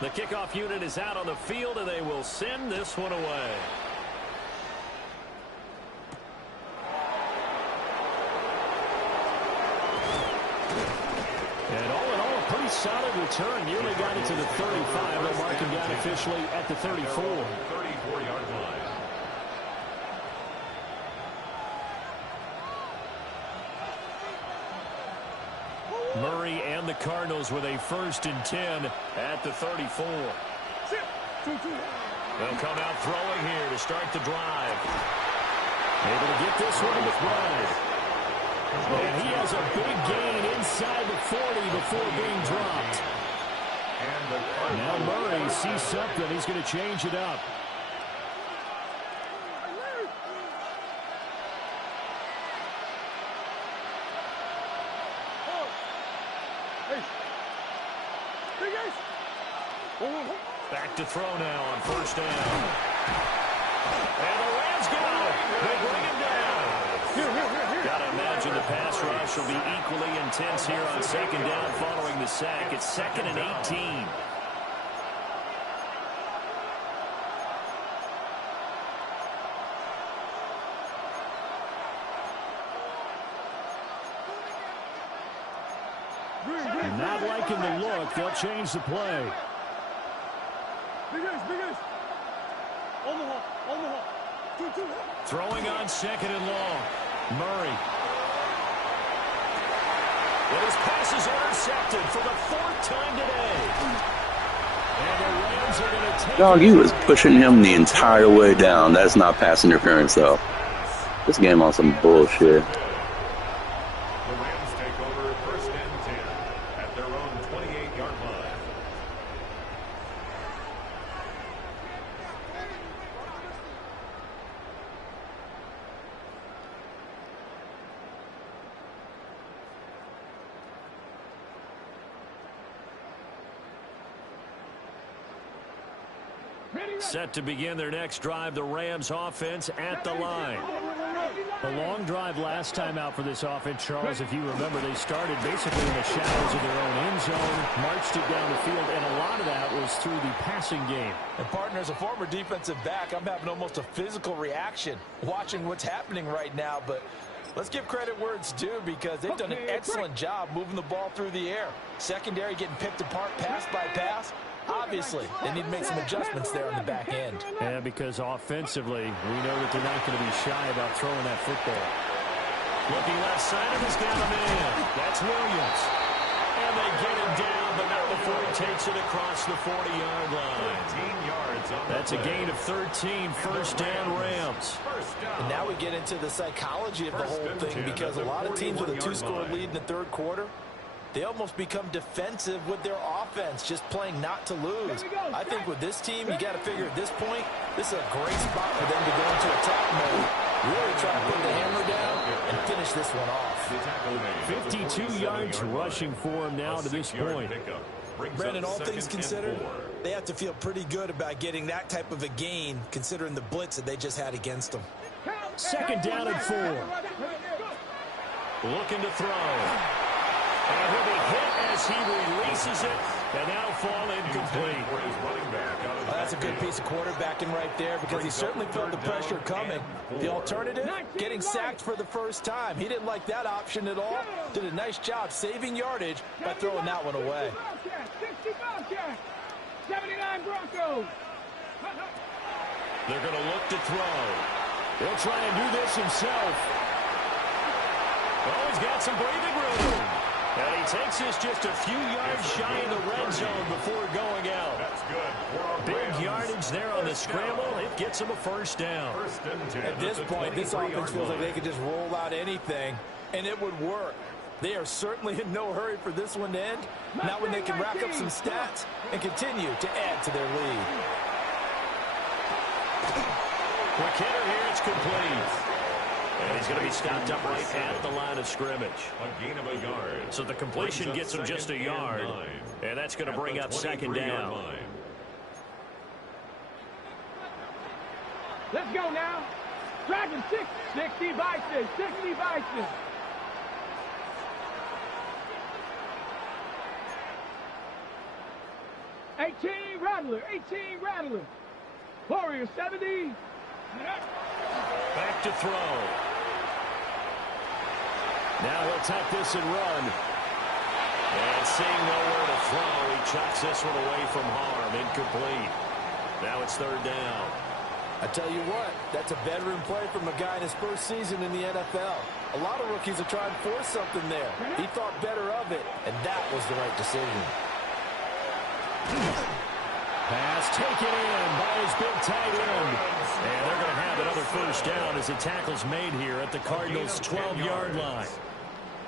The kickoff unit is out on the field, and they will send this one away. And all in all, a pretty solid return. Nearly got it to the 35. They'll mark him down officially at the 34. 34-yard line. Murray and the Cardinals with a 1st and 10 at the 34. They'll come out throwing here to start the drive. Able to get this one with Bryant. And he has a big gain inside the 40 before being dropped. Now Murray sees something. He's going to change it up. Back to throw now on 1st down. And the Rams got it. They bring him down. Got to imagine the pass rush will be equally intense here on 2nd down following the sack. It's 2nd and 18. Not liking the look. They'll change the play. Throwing on 2nd and long. Murray. Well, his pass is intercepted for the 4th time today. And the Rams are going to take Dog, he was pushing him the entire way down. That's not pass interference, though. This game on some bullshit. Set to begin their next drive, the Rams offense at the line. A long drive last time out for this offense, Charles. If you remember, they started basically in the shadows of their own end zone, marched it down the field, and a lot of that was through the passing game. And partner, as a former defensive back, I'm having almost a physical reaction watching what's happening right now. But let's give credit where it's due, because they've done an excellent job moving the ball through the air. Secondary getting picked apart pass by pass. Obviously, they need to make some adjustments there on the back end. Yeah, because offensively, we know that they're not going to be shy about throwing that football. Looking left side of his got him in. That's Williams. And they get him down, but not before he takes it across the 40-yard line. 15 yards on That's a gain of 13, first down Rams. And now we get into the psychology of the whole thing, because a lot of teams with a 2-score lead in the third quarter, they almost become defensive with their offense, just playing not to lose. I think with this team, you got to figure at this point, this is a great spot for them to go into attack mode, really try to put the hammer down and finish this one off. 52 yards rushing for him now to this point. Brandon, all things considered, they have to feel pretty good about getting that type of a gain, considering the blitz that they just had against them. Second down and 4. Looking to throw. And he'll be hit as he releases it, and that'll fall incomplete. Well, that's a good piece of quarterbacking right there, because he certainly felt the pressure coming. The alternative, getting sacked for the first time. He didn't like that option at all. Did a nice job saving yardage by throwing that one away. 79 Broncos. They're going to look to throw. He'll try and do this himself. Oh, he's got some breathing room. And he takes this just a few yards shy of the red zone before going out. That's good. Big yardage there on the scramble. It gets him a first down. At this point, this offense feels like they could just roll out anything, and it would work. They are certainly in no hurry for this one to end. Not when they can rack up some stats and continue to add to their lead. McKinnon here, it's complete. And he's going to be stopped up right at the line of scrimmage. A gain of a yard. So the completion gets him just a yard. And that's going to bring up second down. Let's go now. Dragon 60 Bison, 60 Bison. Rattler, 18 Rattler. Warrior 70. Back to throw. Now he'll take this and run. And seeing nowhere to throw, he chucks this one away from harm. Incomplete. Now it's third down. I tell you what, that's a bedroom play from a guy in his first season in the NFL. A lot of rookies are trying to force something there. He thought better of it, and that was the right decision. Pass taken in by his big tight end. And they're going to have another first down as the tackle's made here at the Cardinals' 12-yard line.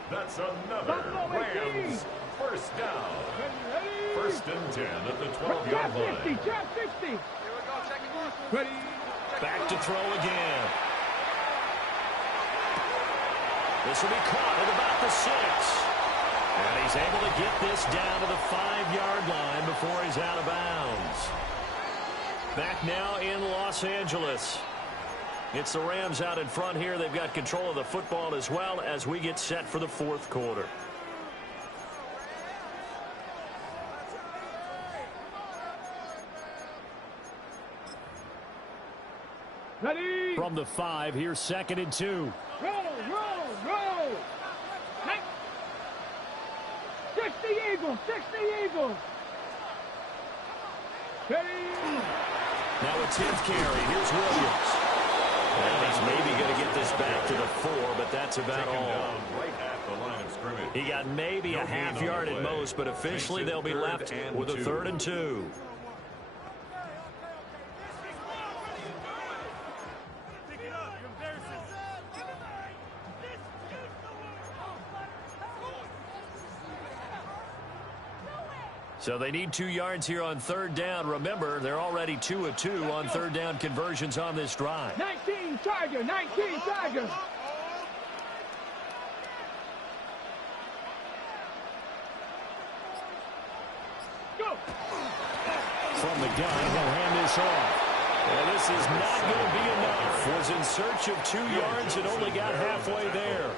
That's another Rams first down. First and 10 at the 12-yard line. 60. Ready. Back to throw again. This will be caught at about the 6. And he's able to get this down to the 5-yard line before he's out of bounds. Back now in Los Angeles. It's the Rams out in front here. They've got control of the football as well as we get set for the fourth quarter. Ready. From the 5, here's second and 2. Roll. 60 Eagles, 60 Eagles. Ready. Now a 10th carry. Here's Williams. And he's maybe going to get this back to the 4, but that's about all. Right at the line of scrimmage. He got maybe a half yard at most, but officially they'll be left with a 3rd and 2. So they need 2 yards here on third down. Remember, they're already 2 of 2 on third down conversions on this drive. 19 Tiger. Go. From the gun, he'll hand this off. And this is not going to be enough. Was in search of 2 yards and only got halfway there.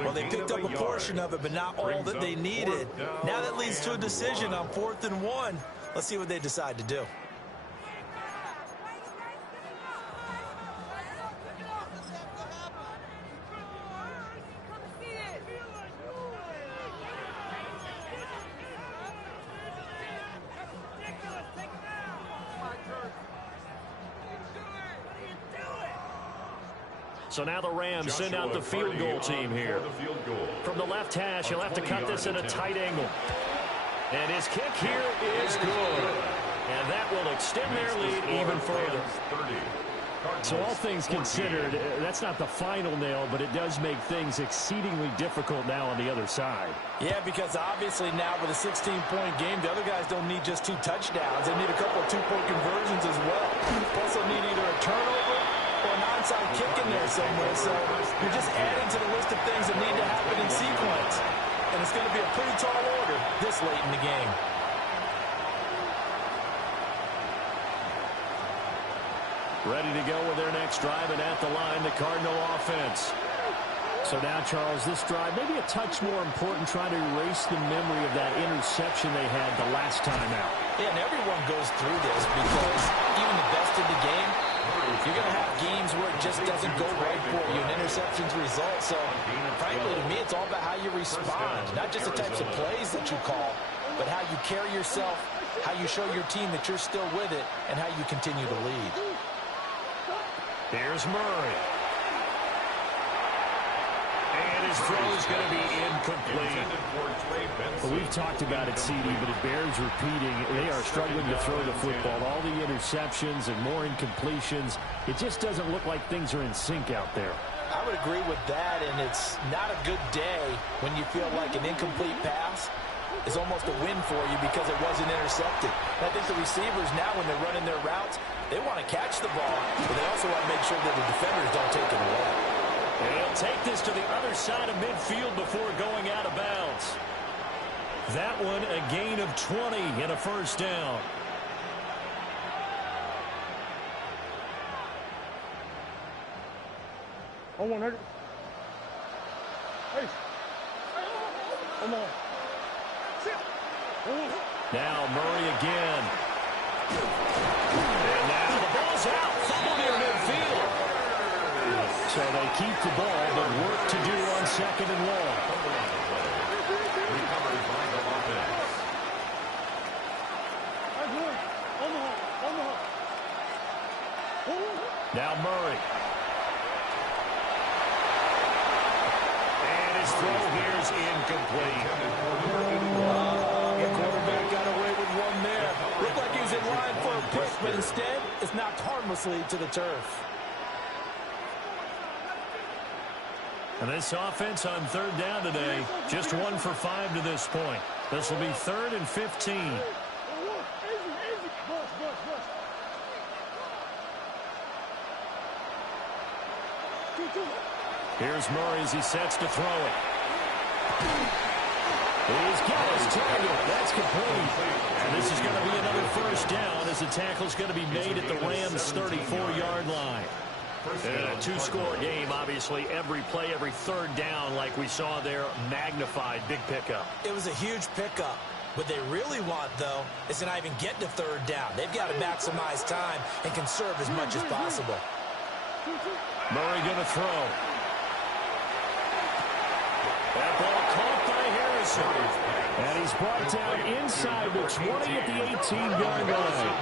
Well, they picked up a portion of it, but not all that they needed. Now that leads to a decision on 4th and 1. Let's see what they decide to do. So now the Rams send out the field goal team here. From the left hash, he'll have to cut this at a tight angle. And his kick here is good. And that will extend their lead even further. So all things considered, that's not the final nail, but it does make things exceedingly difficult now on the other side. Yeah, because obviously now with a 16-point game, the other guys don't need just 2 touchdowns. They need a couple of 2-point conversions as well. Plus they'll need either a turnover or an onside kick in there somewhere. So you're just adding to the list of things that need to happen in sequence. And it's going to be a pretty tall order this late in the game. Ready to go with their next drive, and at the line, the Cardinal offense. So now, Charles, this drive maybe a touch more important, trying to erase the memory of that interception they had the last time out. Yeah, and everyone goes through this because even the best in the game, you're going to have games where it just doesn't go right for you, and interceptions result. So, frankly, to me, it's all about how you respond, not just the types of plays that you call, but how you carry yourself, how you show your team that you're still with it, and how you continue to lead. Here's Murray. And his throw is going to be incomplete. Well, we've talked about it, CD, but it bears repeating. They are struggling to throw the football. All the interceptions and more incompletions. It just doesn't look like things are in sync out there. I would agree with that, and it's not a good day when you feel like an incomplete pass is almost a win for you because it wasn't intercepted. And I think the receivers now, when they're running their routes, they want to catch the ball, but they also want to make sure that the defenders don't take it away. And he'll take this to the other side of midfield before going out of bounds. That one a gain of 20 and a first down. On 100. Hey. Come on. Now Murray again. And now the ball's out. Fumble near midfield. So they keep the ball, but work to do on 2nd and long. Now Murray. And his throw here is incomplete. The quarterback got away with one there. Looked like he was in line for a pick, but instead it's knocked harmlessly to the turf. And this offense on 3rd down today, just 1 for 5 to this point. This will be 3rd and 15. Here's Murray as he sets to throw it. He's got his target. That's complete. And this is going to be another first down as the tackle's going to be made at the Rams' 34-yard line. In a 2-score game, obviously, every play, every 3rd down, like we saw there, magnified. Big pickup. It was a huge pickup. What they really want, though, is to not even get to 3rd down. They've got to maximize time and conserve as much as possible. Murray going to throw. That ball caught by Harrison. And he's brought down inside the 20 at the 18-yard line.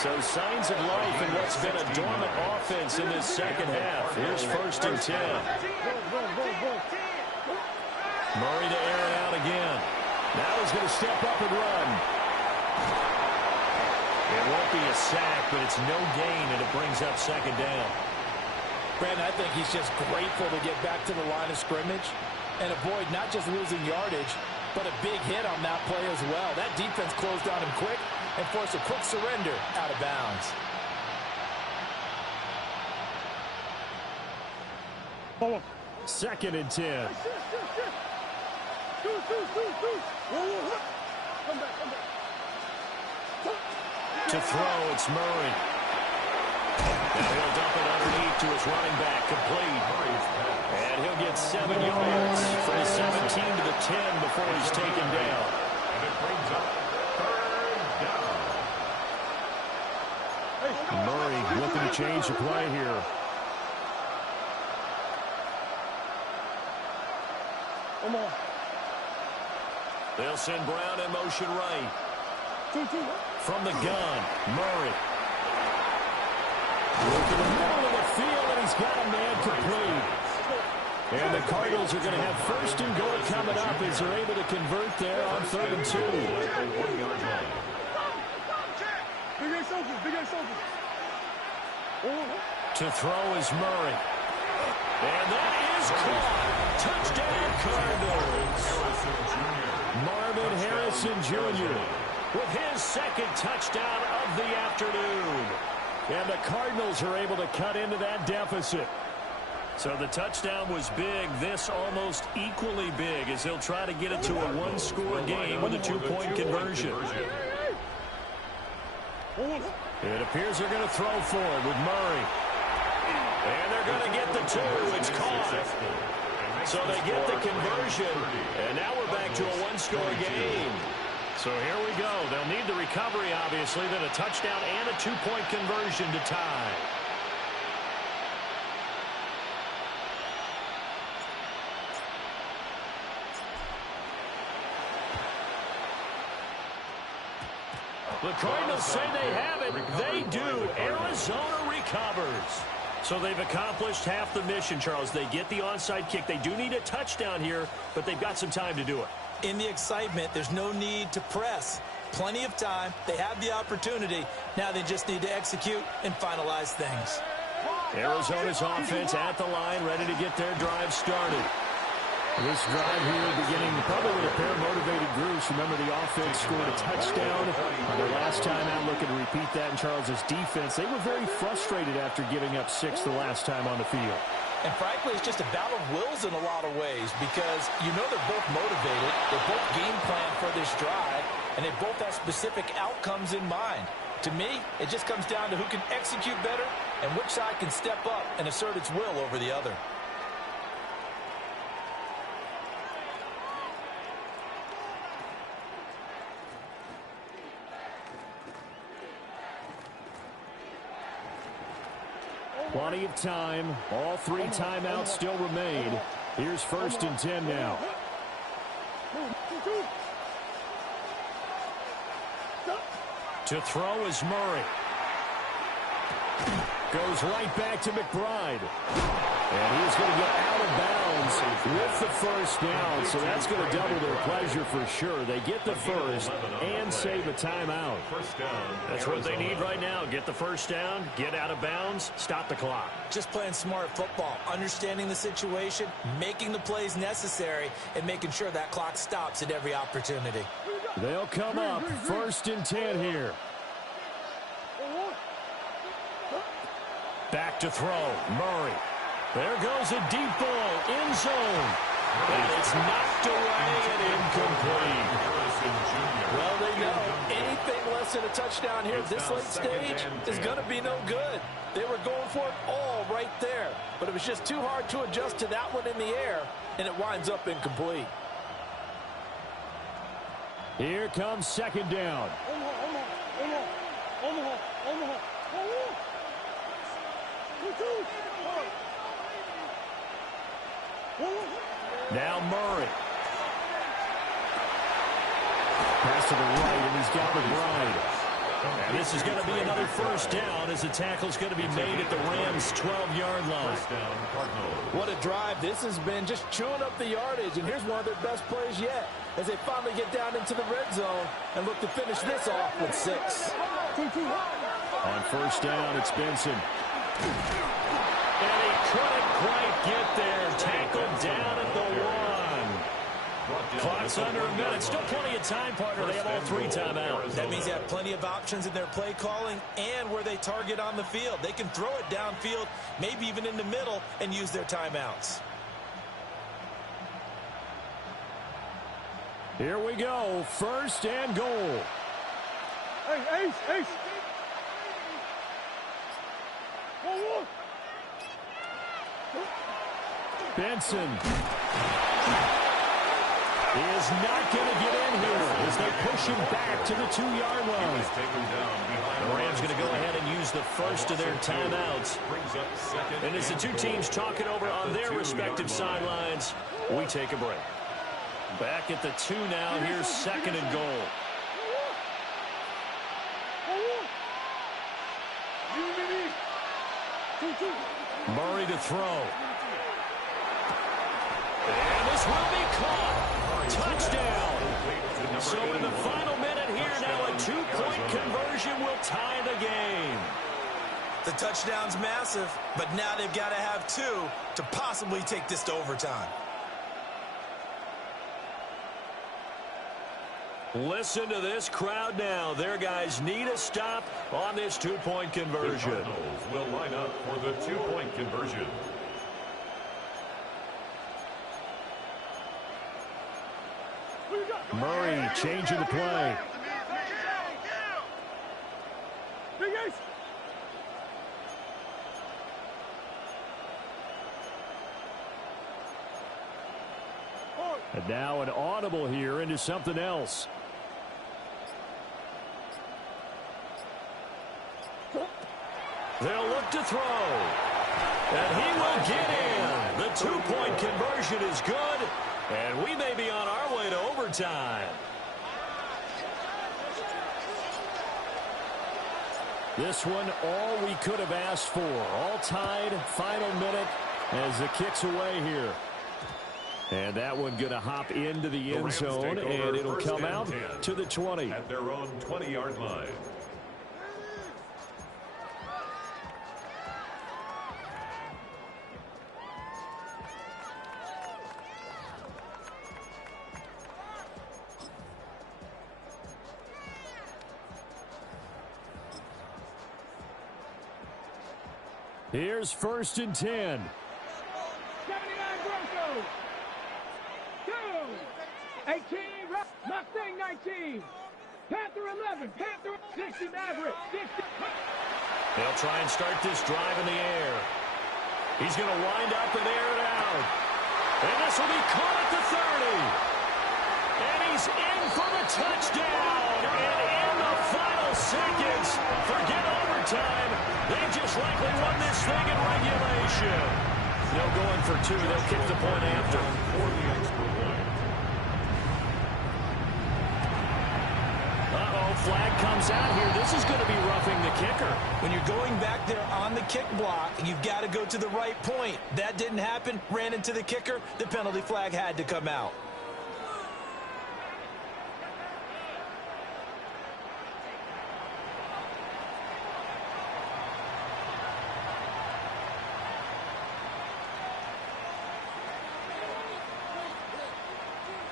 So signs of life in what's been a dormant offense in this 2nd half. Here's 1st and 10. Murray to air it out again. Now he's going to step up and run. It won't be a sack, but it's no gain, and it brings up 2nd down. Brandon, I think he's just grateful to get back to the line of scrimmage and avoid not just losing yardage, but a big hit on that play as well. That defense closed on him quick and forced a quick surrender out of bounds. Hold on. 2nd and 10. Come back. To throw, it's Murray. Now he'll dump it underneath to his running back, complete. And he'll get 7 yards from the 17 to the 10 before he's taken down. And it brings up 3rd down. Murray looking to change the play here. Come on. They'll send Brown in motion right. From the gun, Murray. Looking in the middle of the field, and he's he's got a man complete. And the Cardinals are going to have first and goal coming up as they're able to convert there on 3rd and 2. To throw is Murray. And that is caught. Touchdown, Cardinals. Marvin Harrison Jr. with his second touchdown of the afternoon. And the Cardinals are able to cut into that deficit. So the touchdown was big. This almost equally big as they'll try to get it to a one-score game with a two-point conversion. It appears they're going to throw for it with Murray. And they're going to get the two. It's caught. So they get the conversion. And now we're back to a one-score game. So here we go. They'll need the recovery, obviously, then a touchdown and a two-point conversion to tie. The Cardinals say they have it. They do. Arizona recovers. So they've accomplished half the mission, Charles. They get the onside kick. They do need a touchdown here, but they've got some time to do it. In the excitement, there's no need to press. Plenty of time. They have the opportunity. Now they just need to execute and finalize things. Arizona's offense at the line, ready to get their drive started. This drive here beginning probably with a pair of motivated groups. Remember, the offense scored a touchdown their last time out. Looking to repeat that in Charles's defense. They were very frustrated after giving up 6 the last time on the field. And frankly, it's just a battle of wills in a lot of ways because you know they're both motivated. They're both game planned for this drive, and they both have specific outcomes in mind. To me, it just comes down to who can execute better and which side can step up and assert its will over the other. Plenty of time. All 3 timeouts still remain. Here's 1st and 10 now. To throw is Murray. Goes right back to McBride. And he's going to get out of bounds with the first down. So that's going to double their pleasure for sure. They get the first and save a timeout. That's what they need right now. Get the first down, get out of bounds, stop the clock. Just playing smart football, understanding the situation, making the plays necessary, and making sure that clock stops at every opportunity. They'll come up 1st and 10 here. Back to throw, Murray. There goes a deep ball, end zone. And it's knocked away and incomplete. Well, they know anything less than a touchdown here at this late stage is going to be no good. They were going for it all right there, but it was just too hard to adjust to that one in the air, and it winds up incomplete. Here comes 2nd down. Now Murray. Pass to the right, and he's got McBride. And this is going to be another first down as the tackle's going to be made at the Rams' 12-yard line. What a drive. This has been just chewing up the yardage, and here's one of their best plays yet as they finally get down into the red zone and look to finish this off with 6. On first down, it's Benson. And he couldn't quite get there. Tackled down at the 1. Clock's under a minute. Still plenty of time, partner. They have all 3 timeouts. That means they have plenty of options in their play calling and where they target on the field. They can throw it downfield, maybe even in the middle, and use their timeouts. Here we go. 1st and goal. Hey, Ace. Benson is not going to get in here as they push him back to the 2-yard line. The Rams going to go ahead and use the first of their timeouts. And as the 2 teams talk it over on their respective sidelines, we take a break. Back at the 2 now. Here's 2nd and goal. Murray to throw. And this will be caught. Touchdown. So in the final minute here, now a two-point conversion will tie the game. The touchdown's massive, but now they've got to have two to possibly take this to overtime. Listen to this crowd now. Their guys need a stop on this two-point conversion. The Cardinals will line up for the two-point conversion. Murray changing the play. And now an audible here into something else. They'll look to throw. And he will get in. The two-point conversion is good. And we may be on our way to overtime. This one, all we could have asked for. All tied, final minute as the kick's away here. And that one going to hop into the end zone, and it'll come out to the 20. At their own 20-yard line. Here's 1st and 10. 79 Broncos. 2. 18 Mustang 19. Panther 11. Panther 60 Maverick. 60. They'll try and start this drive in the air. He's going to wind up and air it out. And this will be caught at the 30. And he's in for the touchdown. And in the final seconds, forget overtime. They just likely won this thing in regulation. No going for two. They'll kick the point after. For the extra point. Uh-oh, flag comes out here. This is going to be roughing the kicker. When you're going back there on the kick block, you've got to go to the right point. That didn't happen. Ran into the kicker. The penalty flag had to come out.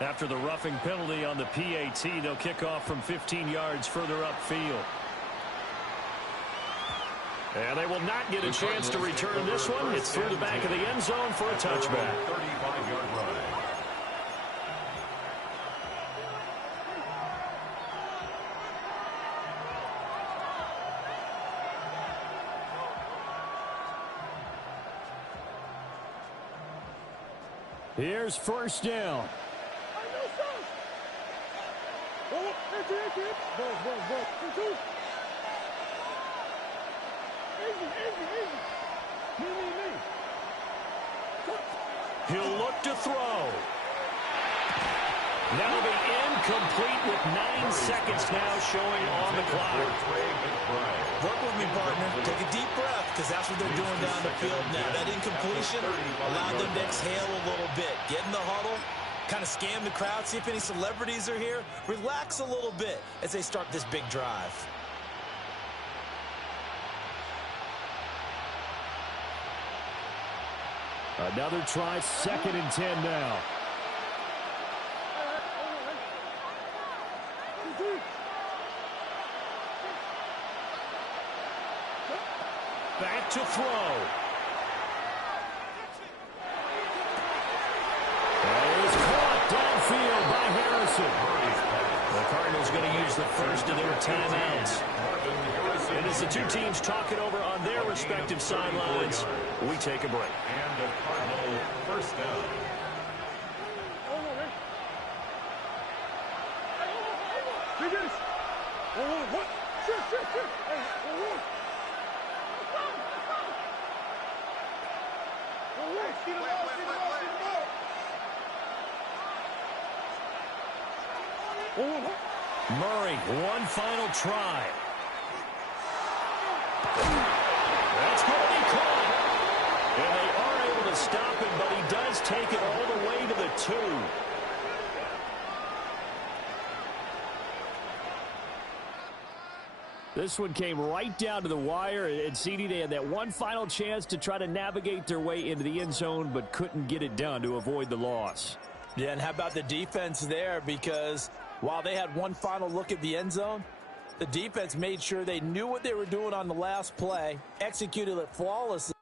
After the roughing penalty on the PAT, they'll kick off from 15 yards further upfield. And they will not get a chance to return this one. It's through the back of the end zone for a touchback. 35-yard line. Here's 1st down. He'll look to throw. That'll be incomplete with 9 seconds now showing on the clock. Work with me, partner. Take a deep breath, because that's what they're doing down the field now. That incompletion allowed them to exhale a little bit. Get in the huddle, kind of scan the crowd, see if any celebrities are here. Relax a little bit as they start this big drive. Another try, 2nd and 10 now. Back to throw. That is caught downfield by Harrison. The Cardinals going to use the first of their timeouts. And as the two teams talk it over on their respective sidelines, we take a break. And a Cardinal 1st down. Murray, one final try. That's going to be caught. This one came right down to the wire, and CD, they had that one final chance to try to navigate their way into the end zone, but couldn't get it done to avoid the loss. Yeah, and how about the defense there? Because while they had one final look at the end zone, the defense made sure they knew what they were doing on the last play, executed it flawlessly.